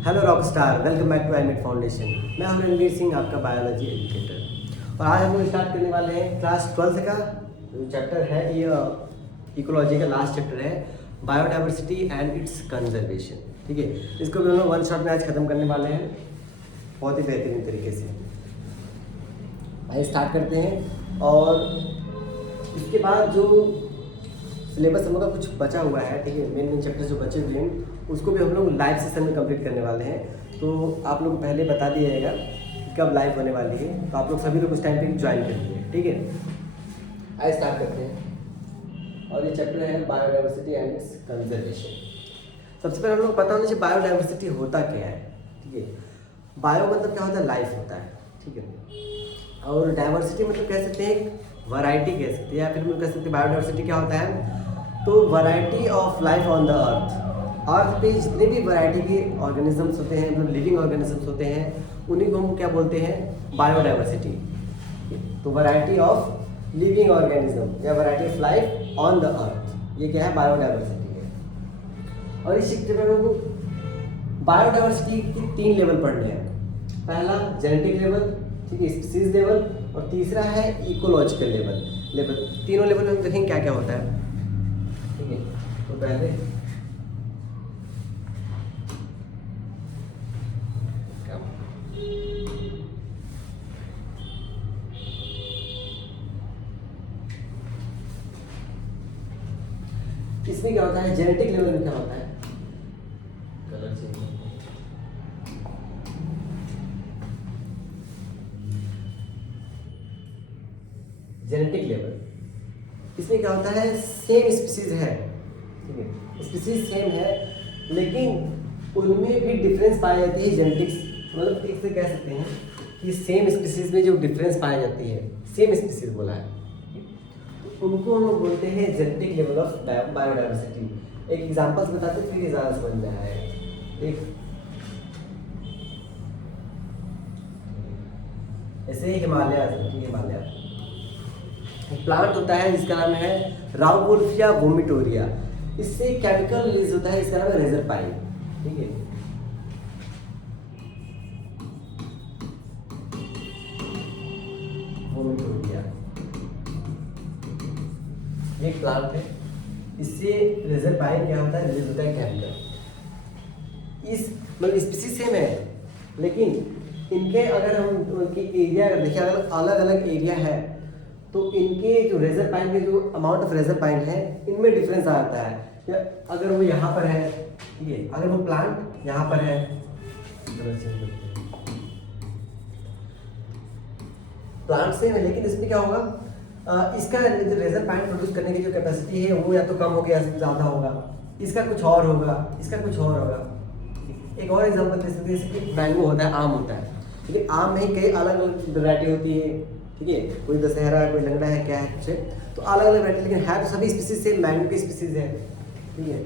Hello rock star, welcome back to एमिट foundation. मैं हूं रणवीर सिंह, आपका बायोलॉजी एजुकेटर। और आज हम लोग स्टार्ट करने वाले हैं क्लास 12 का जो चैप्टर है, ये इकोलॉजी का लास्ट चैप्टर है, बायोडाइवर्सिटी एंड इट्स कंजर्वेशन। ठीक है, इसको भी हम लोग वन शॉट में आज खत्म करने वाले हैं बहुत ही बेहतरीन तरीके से। आइए स्टार्ट करते हैं। और इसके बाद जो सिलेबस हम लोग का कुछ बचा हुआ है, ठीक है, मेन चैप्टर जो बचे हुए हैं उसको भी हम लोग लाइव सेशन में कंप्लीट करने वाले हैं। तो आप लोग पहले बता दिएगा कि कब लाइव होने वाली है, तो आप लोग सभी लोग उस टाइम पे ज्वाइन करिए। ठीक है, आइए स्टार्ट करते हैं। और ये चैप्टर है बायोडाइवर्सिटी एंड इट्स कंजर्वेशन। सबसे पहले हम लोग पता होना चाहिए बायोडाइवर्सिटी होता क्या है। ठीक है, बायो मतलब क्या होता है, लाइफ होता है। ठीक है, और डाइवर्सिटी मतलब कह सकते हैं वैरायटी कह सकते हैं, या फिर हम कह सकते हैं बायोडाइवर्सिटी क्या होता है, तो variety of life on the earth पे जितने भी वैरायटी के ऑर्गेनिजम्स होते हैं, मतलब लिविंग ऑर्गेनिजम्स होते हैं, उन्हीं को हम क्या बोलते हैं, बायोडाइवर्सिटी। तो वैरायटी ऑफ लिविंग ऑर्गेनिज्म या variety of life on the earth, ये क्या है, बायोडाइवर्सिटी है। और इस चैप्टर में हमको बायोडाइवर्सिटी के 3 लेवल पढ़ने हैं। पहला जेनेटिक लेवल, ठीक है, स्पीसीज लेवल, और तीसरा है इकोलॉजिकल लेवल। तीनों लेवल में हम देखेंगे क्या क्या होता है। ठीक है, तो पहले इसमें क्या होता है, जेनेटिक लेवल में क्या होता है, कलर चेंज, जेनेटिक लेवल, इसमें क्या होता है, सेम स्पीसीज है, ठीक है, स्पीसीज सेम है, लेकिन उनमें भी डिफरेंस पाई जाती है जेनेटिक्स, मतलब एक से कह सकते हैं कि सेम स्पीसीज में जो डिफरेंस पाई जाती है, सेम स्पीसीज बोला है, तो उनको हम लोग बोलते हैं जेनेटिक लेवल ऑफ बायोडाइवर्सिटी। एक एग्जांपल्स बताते फिर ये ज़्यादा समझ में आएगा। एक ऐसे हिमालय प्लांट होता है जिसका नाम है राउवोल्फिया वोमिटोरिया। इससे केमिकल रिलीज होता है, इसका नाम है रेजरपाइन। ठीक है, वोमिटोरिया ये प्लांट है, इससे रेजरपाइन क्या होता है, रिलीज होता है केमिकल। इस मतलब स्पीसीज सेम है, लेकिन इनके अगर हम उनकी एरिया अगर देखें, अगर अलग अलग एरिया है तो इनके जो रेजरपाइन के जो अमाउंट ऑफ रेजरपाइन है इनमें डिफरेंस आता है। या अगर वो यहाँ पर है, ठीक है, अगर वो प्लांट यहाँ पर है, प्लांट सेम है, लेकिन इसमें क्या होगा, इसका जो रेजरपाइन प्रोड्यूस करने की जो कैपेसिटी है वो या तो कम होगा या ज़्यादा होगा, इसका कुछ और होगा, इसका कुछ और होगा। एक और एग्जांपल दे सकते हैं, जैसे कि मैंगो होता है, आम होता है, लेकिन आम में ही कई अलग अलग वैरायटी होती है। ठीक है, कोई दशहरा है, कोई लंगड़ा है, क्या है कुछ है, तो अलग अलग वैरायटी, लेकिन है तो सभी स्पीसीज से, मैंगो की स्पीसीज है। ठीक है,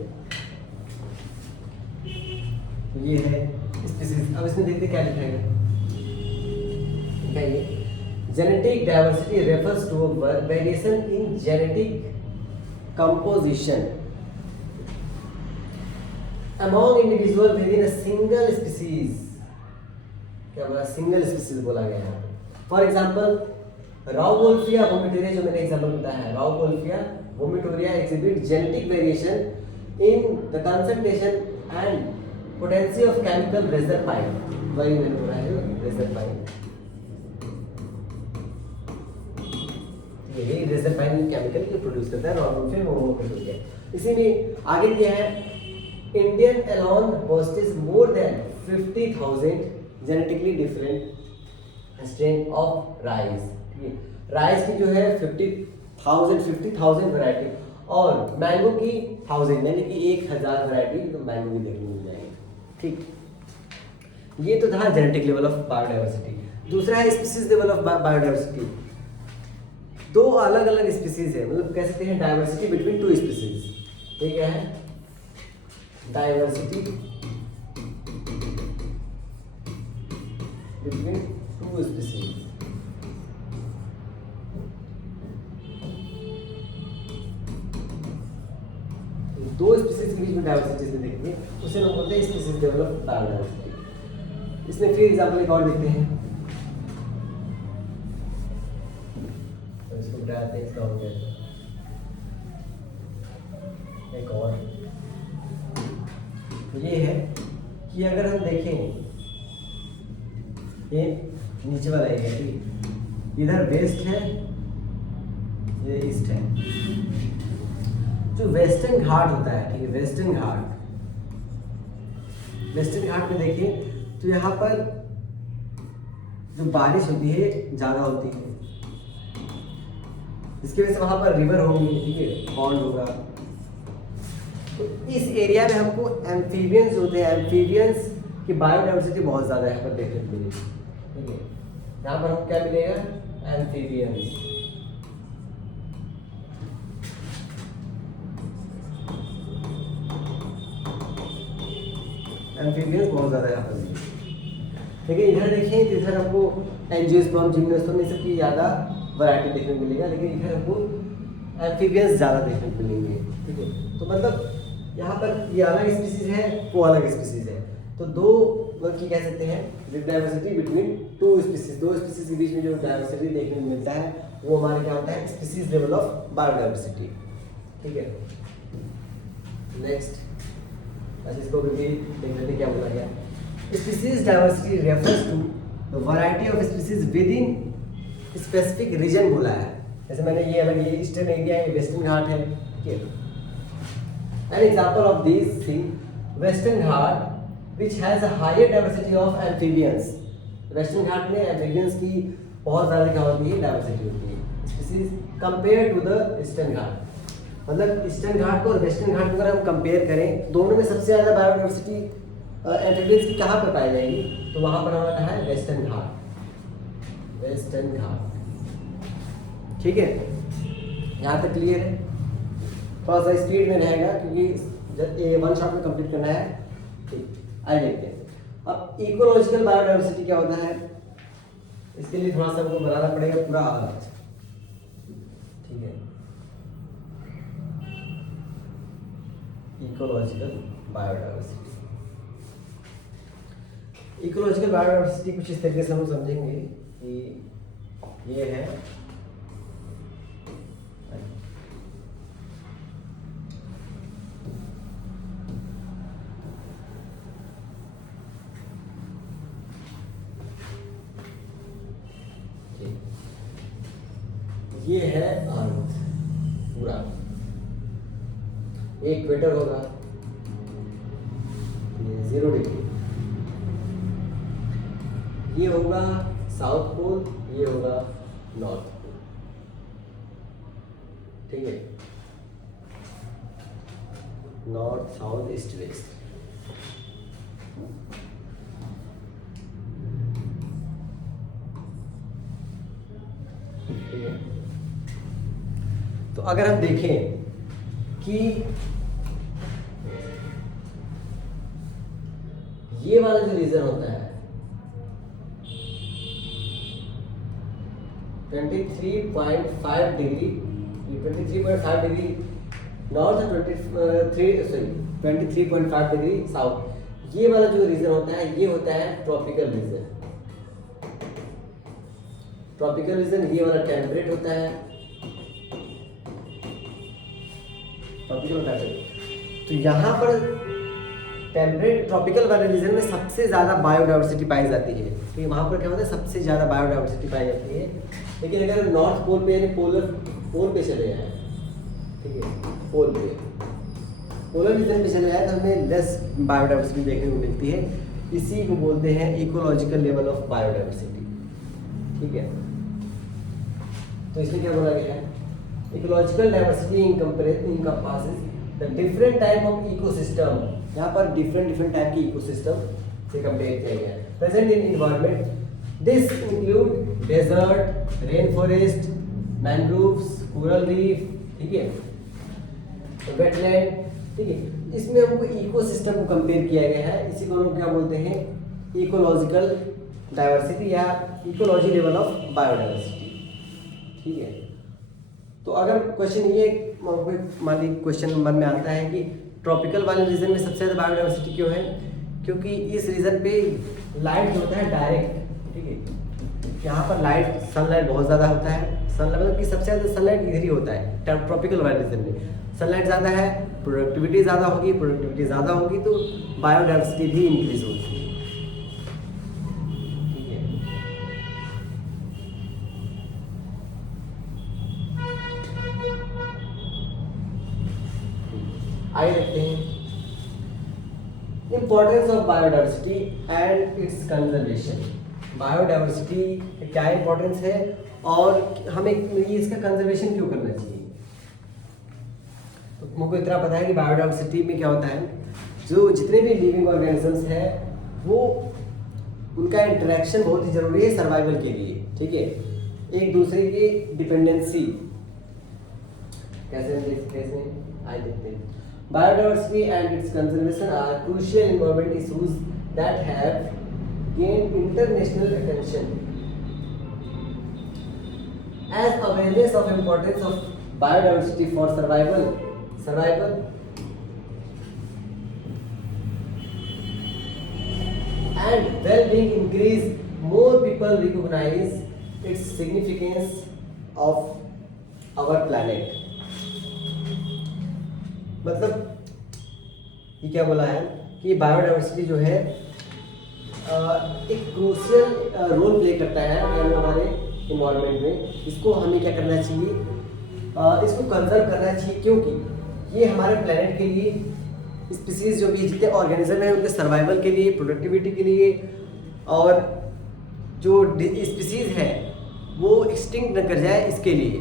ये है स्पीसीज। अब इसमें देखते क्या लिखेगा, ये genetic diversity refers to variation in genetic composition among individual within a single species। क्या बोला, सिंगल स्पीसीज बोला गया है। फॉर एग्जाम्पल राउवोल्फिया वोमिटोरिया, जो मैंने एग्जाम्पल बताया है, rauwolfia vomitoria exhibit genetic variation in the concentration and potency of chemical reserpine. वही मैंने बोला है, रेजरपाइन, यही रेजरपाइन केमिकल जो प्रोड्यूस करता है राउवोल्फिया वोमिटोरिया। इसी में आगे क्या है, Indian alone boasts more than 50,000 genetically different strain of rice। Rice की जो है 50,000 वैरायटी, और मैंगो की 1000, यानी कि 1000 वैरायटी तो मैंगो की देखने मिल जाएगी। ठीक, ये तो था जेनेटिक लेवल ऑफ बायोडाइवर्सिटी। दूसरा है स्पीसीज लेवल ऑफ बायोडाइवर्सिटी। दो अलग अलग स्पीसीज है, मतलब कह सकते हैं डाइवर्सिटी बिटवीन टू स्पीसीज। ये क्या है, डाइवर्सिटी बिटवीन टू स्पीसीज। दो स्पीसीज के बीच में डाइवर्सिटी से देखेंगे, उसे हम बोलते हैं स्पीसीज डेवलप बायोडाइवर्सिटी। इसमें फिर एग्जाम्पल एक और देखते हैं, तो इसको बताते हैं, इसका हो गया एक और ये है कि अगर हम देखें ये नीचे वाला एरिया, ठीक, इधर वेस्ट है, ये ईस्ट है। जो वेस्टर्न घाट होता है, ठीक है, वेस्टर्न घाट में देखिए तो यहाँ पर जो बारिश होती है ज़्यादा होती है, इसकी वजह से वहाँ पर रिवर होंगी, ठीक है, पॉन्ड होगा। तो इस एरिया में हमको एम्फीबियंस होते हैं, एम्फीबियंस की बायोडाइवर्सिटी बहुत ज़्यादा यहाँ पर देखने को मिलेगी, ठीक है। यहाँ पर हमको क्या मिलेगा, एम्फीबियंस। एम्फीबियंस बहुत ज़्यादा यहाँ पर मिलेगी, ठीक है। इधर देखिए तो इधर हमको एंजियोस्पर्म, जिम्नोस्पर्म, ये सब की ज़्यादा वैरायटी देखने को मिलेगा, लेकिन इधर हमको एम्फीबियंस ज़्यादा देखने को मिलेंगे, ठीक है। तो मतलब यहाँ पर ये अलग स्पीसीज है, वो अलग स्पीसीज है, तो दो की कह सकते हैं डाइवर्सिटी बिटवीन टू स्पीसीज, दो स्पीसीज के बीच में जो डाइवर्सिटी देखने को मिलता है वो हमारे क्या होता है, स्पीसीज लेवल ऑफ बायोडाइवर्सिटी, ठीक है। नेक्स्ट अच्छा इसको भी देख लेते क्या बोला गया। Species diversity refers to the variety of species within specific region बोला है। जैसे मैंने ये अलग, ये ईस्टर्न एरिया है, वेस्टर्न घाट है, ठीक है। An example of these thing, Western Ghat, which has a higher diversity of amphibians. Western Ghat में amphibians की बहुत ज़्यादा क्या होती है, डाइवर्सिटी होती है, species compare to the eastern Ghat. मतलब ईस्टर्न घाट को और वेस्टर्न घाट को अगर हम कंपेयर करें, दोनों में सबसे ज़्यादा बायोडाइवर्सिटी एम्फीबियंस की कहाँ पर पाई जाएगी, तो वहाँ पर हमारा है वेस्टर्न घाट, वेस्टर्न घाट, ठीक है। यहाँ तक क्लियर है। थोड़ा सा स्पीड में रहेगा क्योंकि जब ये वन शॉट में कंप्लीट करना है, ठीक। आइए देखते हैं अब इकोलॉजिकल बायोडाइवर्सिटी क्या होता है। इसके लिए थोड़ा सा हमको बनाना पड़ेगा पूरा अलग, ठीक है। इकोलॉजिकल बायोडाइवर्सिटी, इकोलॉजिकल बायोडाइवर्सिटी कुछ इस तरीके से हम समझेंगे कि ये है ये है अर्थ पूरा, एक इक्वेटर होगा, ये 0 डिग्री, ये होगा साउथ पोल, ये होगा नॉर्थ पोल, ठीक है, नॉर्थ साउथ ईस्ट वेस्ट। ठीक है, तो अगर हम देखें कि ये वाला जो रीजन होता है 23.5 degree, 23.5 degree north, 23.5 degree south, ये वाला जो रीजन होता है ये होता है ट्रॉपिकल रीजन। ट्रॉपिकल रीजन ये वाला टेम्परेट होता है, ट्रॉपिकल टेम्परेट। तो यहाँ पर टेम्परेट ट्रॉपिकल वाले रीजन में सबसे ज़्यादा बायोडाइवर्सिटी पाई जाती है, तो वहाँ पर क्या होता है सबसे ज़्यादा बायोडाइवर्सिटी पाई जाती है। लेकिन अगर नॉर्थ पोल पे यानी पोल पे चले जाए, ठीक है, पोलर रीजन पे चले जाए तो हमें लेस बायोडाइवर्सिटी देखने को मिलती है। इसी को बोलते हैं इकोलॉजिकल लेवल ऑफ बायोडाइवर्सिटी, ठीक है। तो इसमें क्या बोला गया है, ecological diversity encompasses the different type of ecosystem। यहाँ पर डिफरेंट टाइप की इकोसिस्टम से कंपेयर किया गया है present in environment. This include desert, rain forest, mangroves, coral reef, ठीक है, वेटलैंड, ठीक है। इसमें हमको इकोसिस्टम को कंपेयर किया गया है, इसी को हम क्या बोलते हैं, इकोलॉजिकल डाइवर्सिटी या इकोलॉजी लेवल ऑफ बायोडाइवर्सिटी, ठीक है। तो अगर क्वेश्चन ये मान ली क्वेश्चन नंबर में आता है कि ट्रॉपिकल वाले रीजन में सबसे ज़्यादा बायोडाइवर्सिटी क्यों है, क्योंकि इस रीजन पे लाइट जो होता है डायरेक्ट, ठीक है, यहाँ पर लाइट सनलाइट बहुत ज़्यादा होता है। सनलाइट मतलब कि सबसे ज़्यादा सनलाइट इधर ही होता है ट्रॉपिकल वाले रीजन में। सनलाइट ज़्यादा है, प्रोडक्टिविटी ज़्यादा होगी, प्रोडक्टिविटी ज़्यादा होगी तो बायोडाइवर्सिटी भी इंक्रीज होगी। ठीक है, आइए देखते हैं importance of biodiversity and it's conservation. Biodiversity क्या इम्पोर्टेंस है और हमें इसका कंजर्वेशन क्यों करना चाहिए। तो मुझको इतना पता है कि बायोडाइवर्सिटी में क्या होता है, जो जितने भी लिविंग ऑर्गेनिजम्स हैं वो उनका इंटरेक्शन बहुत ही ज़रूरी है सर्वाइवल के लिए। ठीक है, एक दूसरे की डिपेंडेंसी कैसे आइए देखते हैं। Biodiversity and its conservation are crucial environment issues that have gained international attention. As awareness of importance of biodiversity for survival and well-being increase, more people recognize its significance of our planet. मतलब ये क्या बोला है कि biodiversity जो है एक crucial role play करता है यानी हमारे इन्वायरमेंट में। इसको हमें क्या करना चाहिए, इसको कंजर्व करना चाहिए, क्योंकि ये हमारे प्लेनेट के लिए स्पीसीज जो भी जितने ऑर्गेनिज्म हैं उनके सर्वाइवल के लिए, प्रोडक्टिविटी के लिए, और जो स्पीसीज है वो एक्सटिंक्ट न कर जाए इसके लिए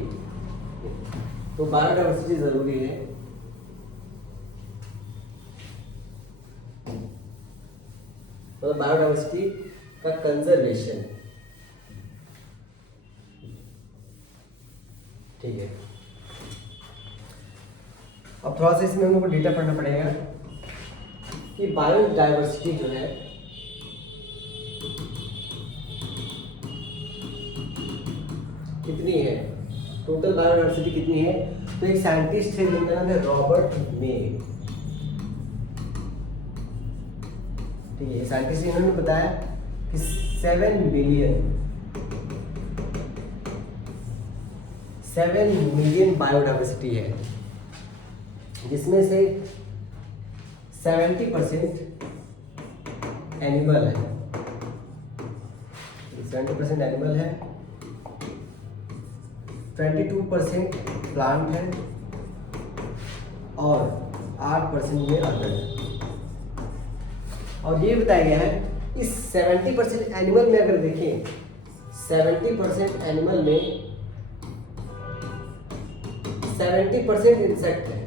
तो बायोडाइवर्सिटी ज़रूरी है। मतलब बायोडाइवर्सिटी का कंजर्वेशन। ठीक है, अब थोड़ा सा इसमें हम लोग को डेटा पढ़ना पड़ेगा कि बायोडाइवर्सिटी जो है कितनी है, टोटल बायोडाइवर्सिटी कितनी है। तो एक साइंटिस्ट थे जिनका नाम है रॉबर्ट मे। ठीक है, साइंटिस्ट इन्होंने बताया कि 7 मिलियन बायोडाइवर्सिटी है, जिसमें से 70% एनिमल है, 70% एनिमल है, 22% प्लांट है और 8% में अदर है। और ये बताया गया है इस 70% एनिमल में अगर देखें, 70% एनिमल में 70% इंसेक्ट है।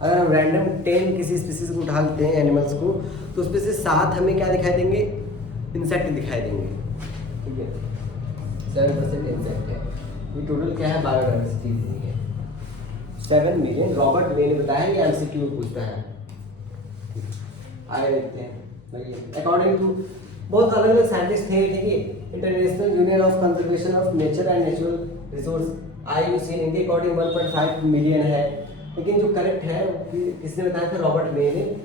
अगर हम रैंडम 10 किसी स्पीसीज को उठा लेते हैं एनिमल्स को, तो उसमें से 7 हमें क्या दिखाई देंगे, इंसेक्ट दिखाई देंगे। ठीक है, 7% इंसेक्ट है। ये टोटल क्या है, बायोडाइवर्सिटी है 7 मिलियन। रॉबर्ट मे ने बताया, ये एमसीक्यू पूछता है। आगे देखते हैं। अकॉर्डिंग टू बहुत अलग अलग साइंटिस्ट थे, ठीक है, international union of conservation of nature and natural resource IUCN इनके अकॉर्डिंग 1.5 मिलियन है, लेकिन जो करेक्ट है किसने बताया था, रॉबर्ट मे ने,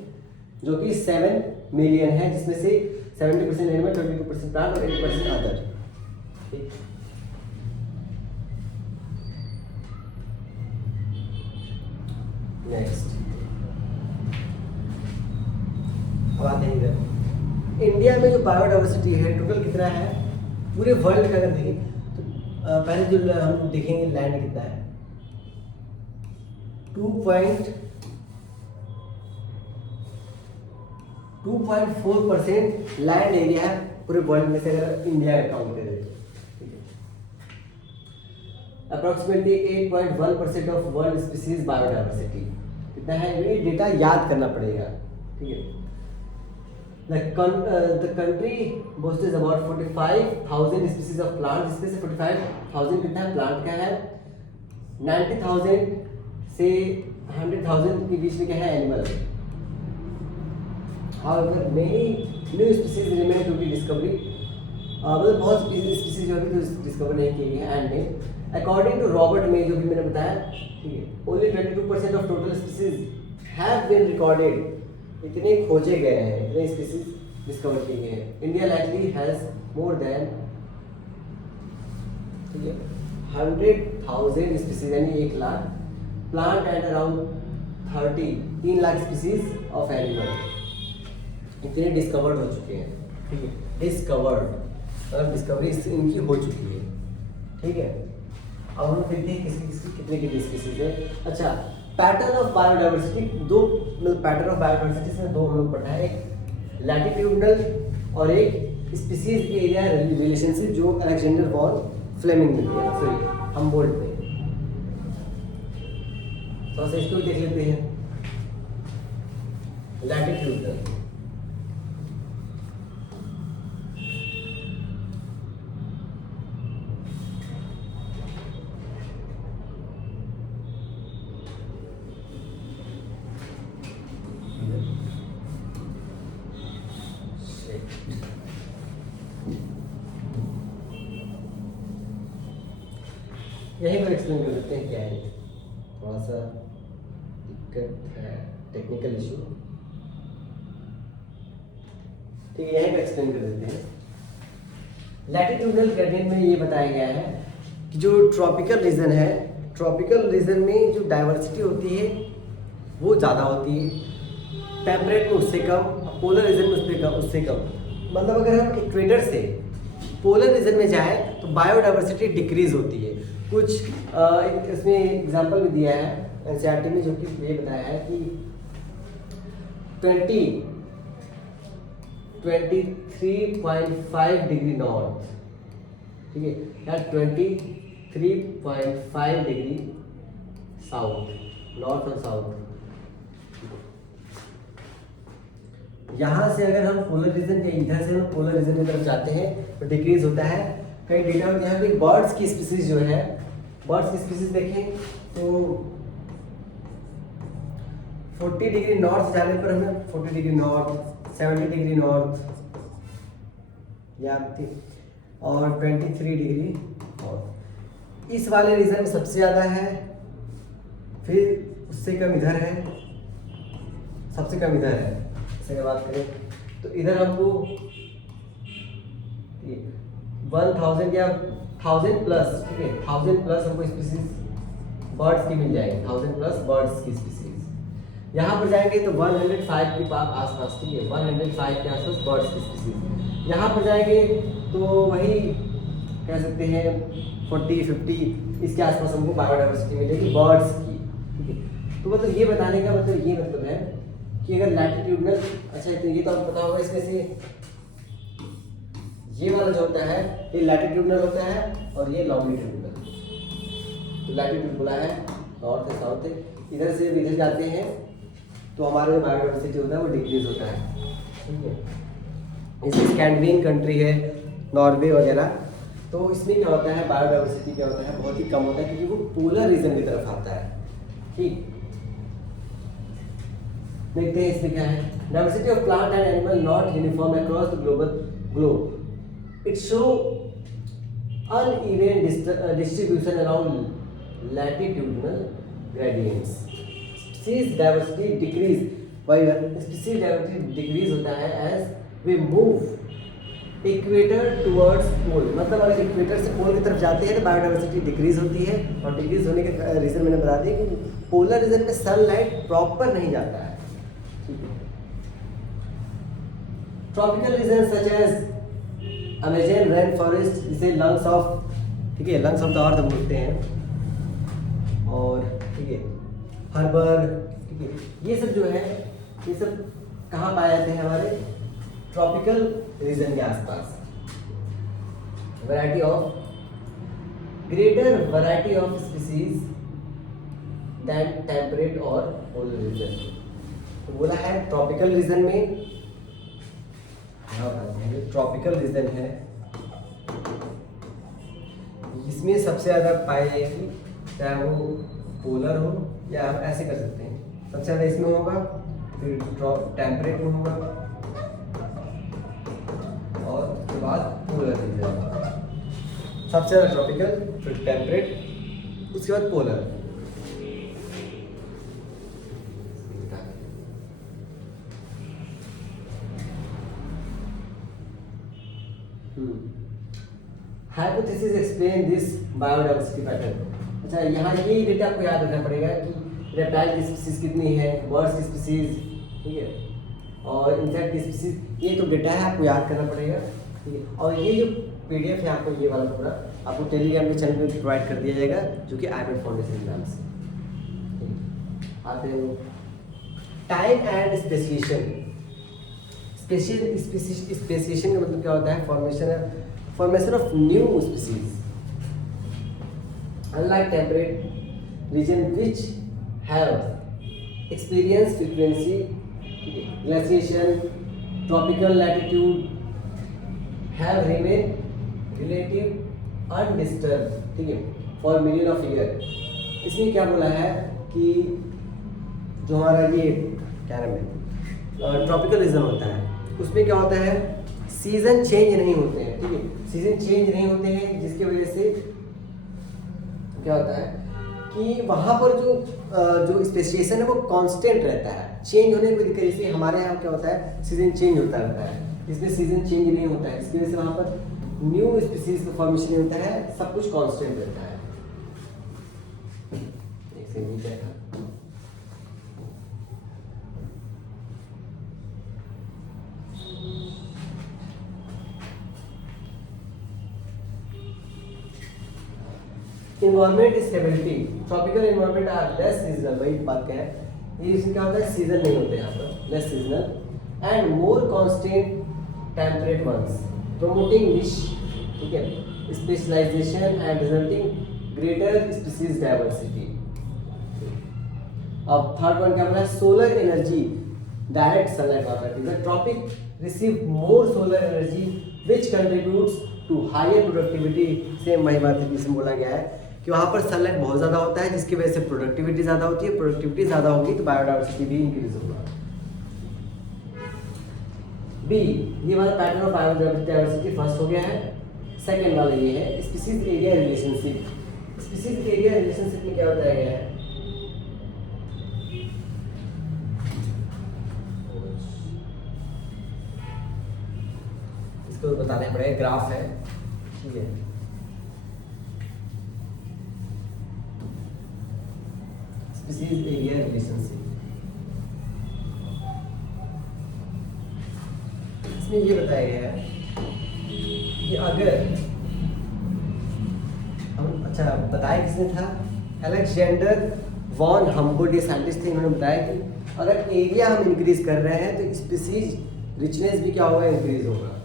जो कि 7 मिलियन है, जिसमें से 70% एनिमल, 22% प्लांट और 8% अदर। नेक्स्ट अब आते हैं इधर। इंडिया में जो बायोडाइवर्सिटी है टोटल कितना है पूरे वर्ल्ड का अगर देखें तो पहले जो हम देखेंगे लैंड कितना है, 2.4% लैंड एरिया है पूरे वर्ल्ड में से, अगर इंडिया का काउंट करें तो। Approximately 8.1% of world species biodiversity कितना है, ये डेटा याद करना पड़ेगा। ठीक है, the country boasts about 45,000 species of plants, जिसमें से 45,000 कितना है प्लांट का है, 90,000 से 100,000 के बीच में क्या है animal. However, many new species remain to be discovered, मतलब बहुत स्पीसीज जो अभी तो डिस्कवर नहीं की गई है। And according to Robert May, जो भी मैंने बताया, ठीक है, only 22% of total species have been recorded इतने खोजे गए हैं, इतने स्पीसीज डिस्कवर किए गए हैं। India likely has more than 100,000 species यानी 1 lakh plant and around 3 lakh species of animal इतने डिस्कवर्ड हो चुके हैं। ठीक है, डिस्कवर्ड मतलब डिस्कवरी इनकी हो चुकी है। ठीक है, अब हम देखते हैं किसकी कितने स्पीसीज है। अच्छा, पैटर्न ऑफ बायोडाइवर्सिटी, दो मतलब पैटर्न ऑफ बायोडाइवर्सिटी में दो हम लोग पढ़ा है, एक लैटिट्यूडनल और एक स्पीसीज एरिया रिलेशनशिप जो अलेक्जेंडर वॉन फ्लेमिंग ने दिया, सॉरी हमबोल्ट ने। थोड़ा सा इसको भी देख लेते हैं। लैटिट्यूडनल यहीं पर एक्सप्लेन कर देते हैं क्या है। थोड़ा सा दिक्कत है, टेक्निकल इशू। ठीक है, यहीं पर एक्सप्लेन कर देते हैं। लैटिट्यूडनल ग्रेडियंट में ये बताया गया है कि जो ट्रॉपिकल रीजन है, ट्रॉपिकल रीजन में जो डाइवर्सिटी होती है वो ज़्यादा होती है, टेम्परेट में उससे कम, पोलर रीजन में उससे कम। मतलब अगर हम इक्वेटर से पोलर रीजन में जाए तो बायोडाइवर्सिटी डिक्रीज होती है। कुछ इसमें एग्जांपल भी दिया है एनसीईआरटी में, जो कि ये बताया है कि 23.5 डिग्री नॉर्थ, ठीक है, या 23.5 डिग्री साउथ, नॉर्थ और साउथ, यहाँ से अगर हम पोलर रीजन के इधर से हम पोलर रीजन की तरफ जाते हैं तो डिक्रीज होता है। कई डेटा में यहाँ पे बर्ड्स की स्पीसीज जो है, बर्ड्स की स्पीसीज देखें तो 40 डिग्री नॉर्थ जाने पर हमें 40 डिग्री नॉर्थ, 70 डिग्री नॉर्थ या और 23 डिग्री नॉर्थ, इस वाले रीजन में सबसे ज़्यादा है। फिर उससे कम इधर है, सबसे कम इधर है। इससे बात करें तो इधर हमको 1000 या 1000 प्लस, ठीक है, 1000 प्लस हमको स्पीसीज बर्ड्स की मिल जाएगी, 1000 प्लस बर्ड्स की स्पीसीज। यहाँ पर जाएंगे तो 105 के आसपास, ठीक है, 105 के आसपास बर्ड्स की स्पीसीज। यहाँ पर जाएंगे तो वही कह सकते हैं 40-50 इसके आसपास हमको बायोडाइवर्सिटी मिलेगी बर्ड्स की। ठीक है, तो मतलब ये बताने का मतलब ये मतलब है कि अगर लैटिट्यूडनल, अच्छा तो ये तो आपको पता होगा, इसमें से ये वाला जो होता है ये लैटिट्यूडनल होता है और ये लॉन्गिट्यूडनल। तो लैटिट्यूड बोला है नॉर्थ है, साउथ है, इधर से इधर जाते हैं तो हमारे जो बायोडाइवर्सिटी होता है वो डिक्रीज होता है। ठीक है, जैसे स्कैंडिनेवियन कंट्री है, नॉर्वे वगैरह, तो इसमें क्या होता है, बायोडाइवर्सिटी क्या होता है, बहुत ही कम होता है क्योंकि वो पोलर रीजन की तरफ आता है। ठीक, देखते हैं इसमें क्या है। Diversity of plant and animal not uniform across the globe, it show uneven distribution around latitudinal gradients. Species diversity decrease, species diversity decrease होता है as we move equator towards pole। मतलब अगर इक्वेटर से पोल की तरफ जाते हैं तो बायोडाइवर्सिटी डिक्रीज होती है, और डिक्रीज होने के रीजन मैंने बता दिया कि पोलर रीजन में सनलाइट प्रॉपर नहीं जाता है। Tropical region such as Amazon rain forest, जिसे लंग्स ऑफ, ठीक है, लंग्स ऑफ द अर्थ बोलते हैं, और ठीक है हर्बर, ठीक है, ये सब जो है ये सब कहाँ पाए जाते हैं, हमारे ट्रॉपिकल रीजन के आसपास। Variety of, greater variety of species than temperate और पोलर रीजन। तो बोला है ट्रॉपिकल रीजन में, ट्रॉपिकल रीजन है, इसमें सबसे ज़्यादा पाई जाएगी, चाहे वो पोलर हो या हम ऐसे कर सकते हैं, सबसे ज़्यादा इसमें होगा, फिर टेम्परेट में होगा, और उसके बाद पोलर रीजन। सबसे ज़्यादा ट्रॉपिकल, फिर टेम्परेट, उसके बाद polar. Hypothesis explain this biodiversity pattern. अच्छा, यहाँ ये डेटा आपको याद रखना पड़ेगा कि रेप्टाइल की स्पीसीज कितनी है, बर्ड्स की स्पीसीज, ठीक है, और इंसेक्ट की स्पीसीज। ये तो डेटा है, आपको याद करना पड़ेगा, ठीक है। और ये जो PDF है आपको, ये वाला पूरा आपको टेलीग्राम के चैनल पे प्रोवाइड कर दिया जाएगा, जो कि आईमेट फाउंडेशन एग्जाम से आते हैं। Time and speciation. स्पेसिएशन का मतलब क्या होता है? Formation of new species unlike temperate region which have experience frequency glaciation tropical latitude have remain relative undisturbed, ठीक है, फॉर मिलियन ऑफ ईयर। इसमें क्या बोला है कि जो हमारा ये क्या नाम है, ट्रॉपिकल रीजन होता है, उसमें क्या होता है, सीजन चेंज नहीं होते हैं, ठीक है, सीजन चेंज नहीं होते हैं, जिसकी वजह से क्या होता है कि वहाँ पर जो स्पेसिएशन है वो कांस्टेंट रहता है, चेंज होने की दिक्कत। जैसे हमारे यहाँ क्या होता है, सीजन चेंज होता रहता है, इसमें सीजन चेंज नहीं होता है, इसकी वजह से वहाँ पर न्यू स्पीसीज का फॉर्मेशन नहीं होता है, सब कुछ कांस्टेंट रहता है। एक सेकंड क्या था, environment stability. Tropical environment are less seasonal, वही बात क्या है, ये इसमें क्या होता है, सीजन नहीं होते यहाँ पर, less seasonal and more constant temperate ones, promoting niche, ठीक है, specialization and resulting greater species diversity. अब थर्ड वन क्या बोला है, solar energy direct sunlight water. The tropic receive more solar energy which contributes to higher productivity. Same वही बात है जिसमें बोला गया है कि वहाँ पर सनलाइट बहुत ज़्यादा होता है, जिसकी वजह से प्रोडक्टिविटी ज़्यादा होती है, प्रोडक्टिविटी ज़्यादा होगी तो बायोडाइवर्सिटी भी इंक्रीज होगा। बी, ये वाला पैटर्न ऑफ बायोडाइवर्सिटी फर्स्ट हो गया है। सेकेंड वाला ये है species area relationship. Species area relationship में क्या बताया गया है, इसको बताने पड़ेगा, ग्राफ है, ठीक है। स्पीसीज एरिया रिलेशनशिप, इसमें ये बताया गया है कि अगर हम, अच्छा बताया किसने था, अलेक्जेंडर वॉन हम्बोल्ट, ये साइंटिस्ट थे, इन्होंने बताया कि अगर एरिया हम इंक्रीज कर रहे हैं तो स्पीसीज रिचनेस भी क्या होगा, इंक्रीज होगा।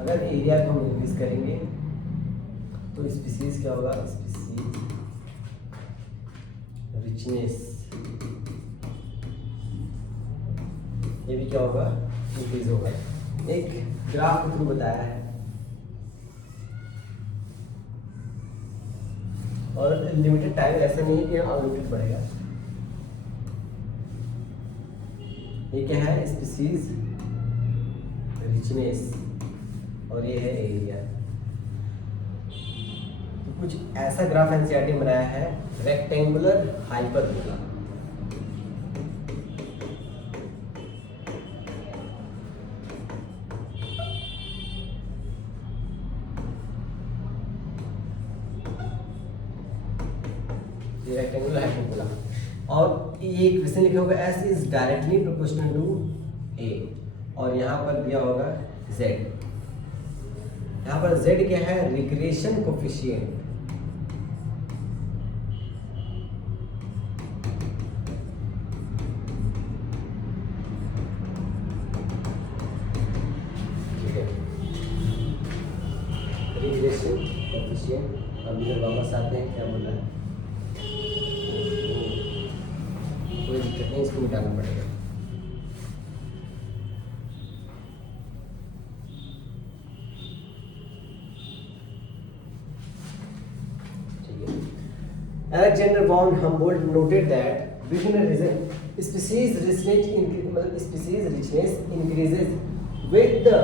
अगर एरिया को हम इंक्रीज करेंगे तो स्पीसीज क्या होगा, स्पीसीज रिचनेस, ये भी क्या होगा, इंक्रीज होगा। एक ग्राफ के थ्रू बताया है, और लिमिटेड टाइम, ऐसा नहीं है कि अनलिमिटेड बढ़ेगा। ये क्या है, स्पीसीज रिचनेस, और ये है एरिया। तो कुछ ऐसा ग्राफ एनसीईआरटी ने बनाया है, रेक्टेंगुलर हाइपरबोला। ये रेक्टेंगुलर हाइपरबोला, और ये क्वेश्चन लिखा होगा S is directly proportional to A, और यहाँ पर दिया होगा जेड। यहाँ पर z क्या है, रिग्रेशन कोफिशिएंट। ठीक है, रिग्रेशन कोफिशिएंट। अब इधर वापस आते हैं, क्या बोला है, कोई दिक्कत नहीं, इसको निकालना पड़ेगा। Alexander von Humboldt noted that within a region, species richness increases with the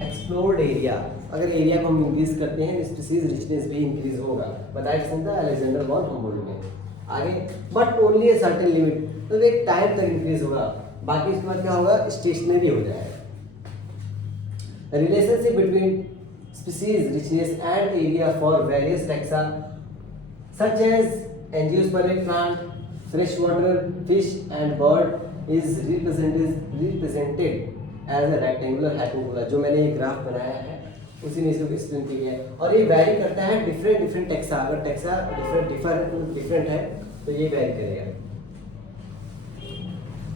explored area. अगर एरिया को हम इंक्रीज करते हैं, स्पीसीज रिचनेस भी इंक्रीज होगा। बताया किसने था, अलेक्जेंडर वॉन हम्बोल्ट ने। आगे, but only a certain limit, मतलब एक टाइम तक इंक्रीज होगा, बाकी इसके बाद क्या होगा, स्टेशनरी हो जाएगा। Relationship between species richness and area for various taxa such as angiospermic plant, fresh water fish and bird is represented as a rectangular hyperbola. जो मैंने ये ग्राफ बनाया है उसी में इसको एक्सप्लेन किया है, और ये वैरी करता है डिफरेंट टैक्सा, अगर टैक्सा डिफरेंट है तो ये वैरी करेगा।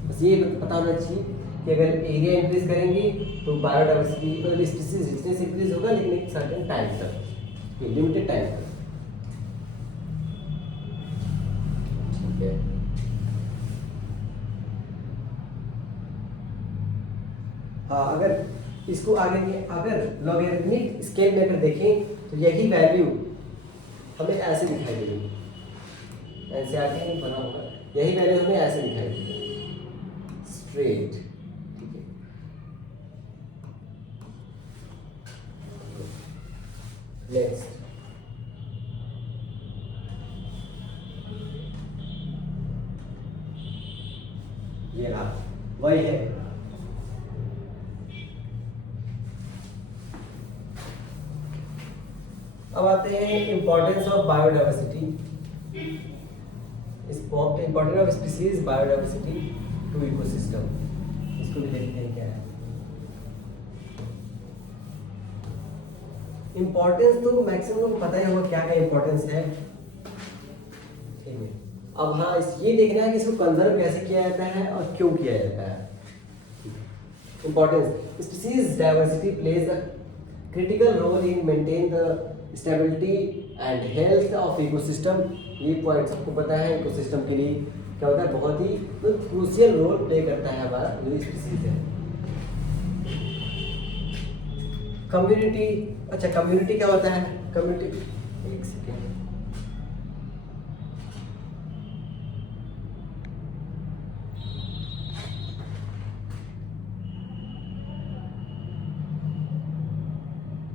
बस ये पता होना चाहिए कि अगर एरिया इंक्रीज करेंगी तो बायोडाइवर्सिटी मतलब स्पीसीज रिचनेस इंक्रीज होगा, लेकिन एक सर्टेन टाइम तक, लिमिटेड टाइम तक। ठीक है, हाँ, अगर इसको आगे अगर लॉगरिथमिक स्केल में अगर देखें तो यही वैल्यू हमें ऐसे दिखाई देगी, ऐसे आगे नहीं बना होगा, यही वैल्यू हमें ऐसे दिखाई देगी स्ट्रेट। ठीक है, नेक्स्ट ये रहा, वही है। अब आते हैं importance of biodiversity, importance of species biodiversity to ecosystem. इसको भी देखते हैं क्या है। इंपॉर्टेंस तो मैक्सिमम लोग को पता ही होगा क्या क्या इंपॉर्टेंस है। ठीक है, अब हाँ ये देखना है कि इसको कंजर्व कैसे किया जाता है और क्यों किया जाता है। Importance, species diversity plays a critical role in maintain the stability and health of ecosystem. ये पॉइंट सबको पता है, इकोसिस्टम के लिए क्या होता है, बहुत ही क्रूशियल रोल प्ले करता है हमारा जो स्पीसीज है। कम्युनिटी, अच्छा कम्युनिटी क्या होता है, कम्युनिटी, एक सेकेंड,